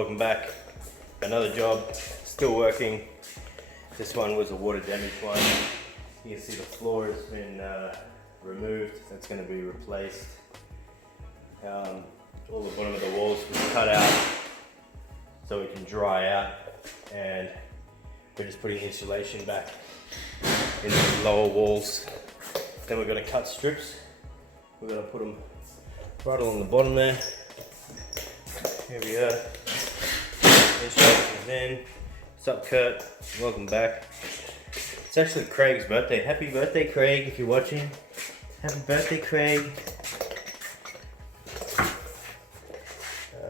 welcome back. Another job, still working. This one was a water damage one. You can see the floor has been removed. That's going to be replaced. All the bottom of the walls was cut out so it can dry out, and we're just putting insulation back in the lower walls. Then we're going to cut strips. We're going to put them right along the bottom there. Here we are. Instructions in. What's up, Kurt? Welcome back. It's actually Craig's birthday. Happy birthday, Craig, if you're watching. Happy birthday, Craig.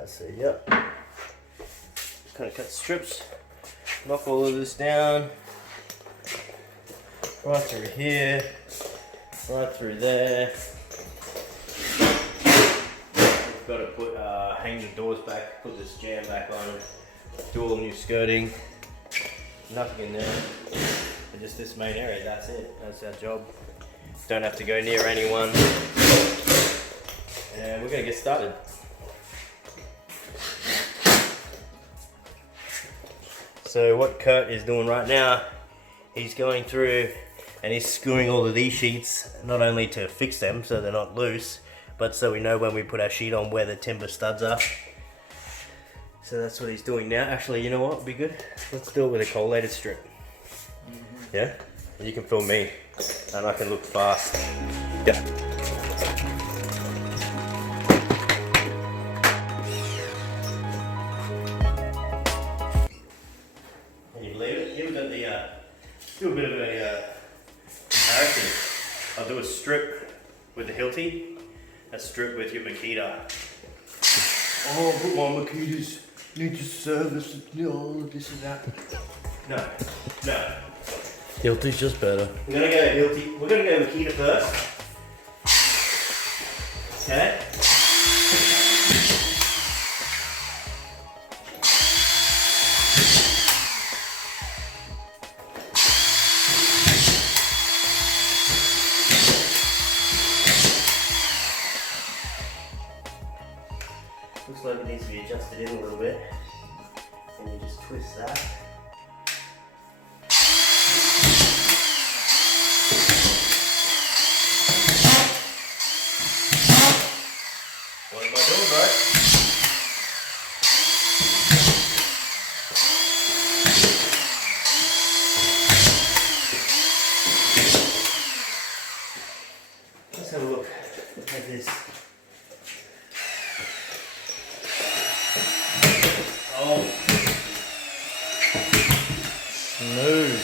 So, yep. Kind of cut strips. Knock all of this down. Right through here. Right through there. Got to put hang the doors back, put this jam back on, do all new skirting. Nothing in there, but just this main area. That's it. That's our job. Don't have to go near anyone, and we're gonna get started. So what Kurt is doing right now, he's going through and he's screwing all of these sheets, not only to fix them so they're not loose, but so we know when we put our sheet on where the timber studs are. So that's what he's doing now. Actually, you know what would be good? Let's do it with a collated strip. Yeah? And you can film me, and I can look fast. Yeah. And you leave it. Here we've got the, do a bit of a comparison. I'll do a strip with the Hilti. A strip with your Makita. Oh, but my Makitas need to service, all this and that. No. Hilti's just better. We're gonna go Hilti. We're gonna go Makita first. Okay. Looks like it needs to be adjusted in a little bit, and you just twist that. What am I doing, bro? Let's have a look at this. Oh, smooth.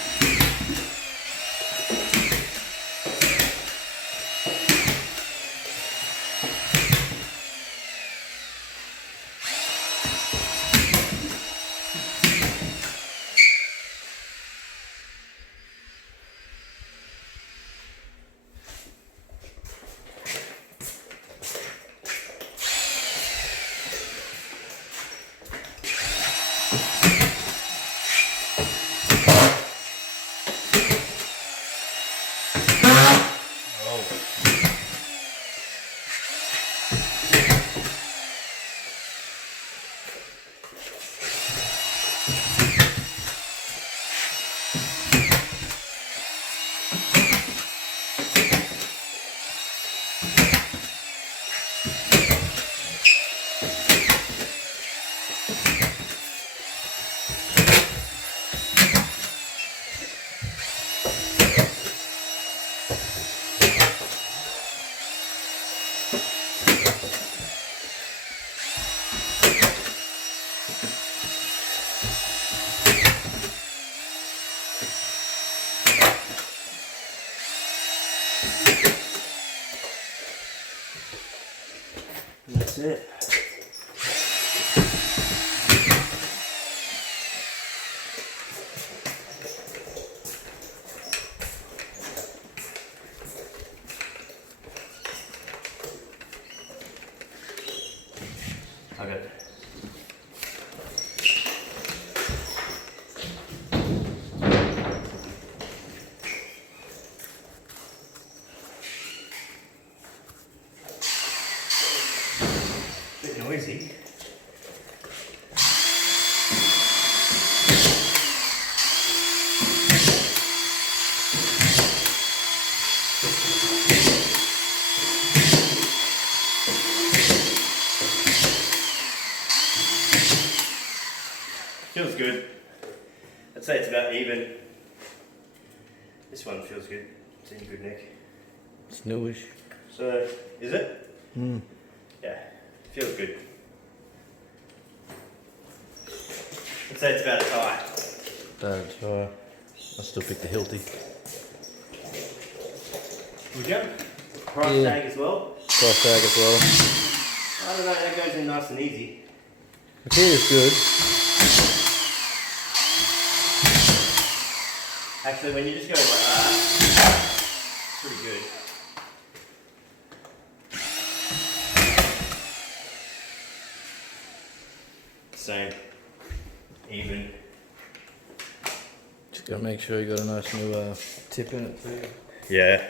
That's it. Okay. Bit noisy. Feels good. I'd say it's about even. This one feels good. It's in good nick. It's newish. So, is it? Mm. Yeah, feels good. I'd say it's about a tie. That's I still pick the Hilti. Would you? Price tag as well? Price tag as well. I don't know, that goes in nice and easy. Makita's good. Actually, when you just go like that, it's pretty good. Same. Even. Just gotta make sure you got a nice new tip in it too. Yeah.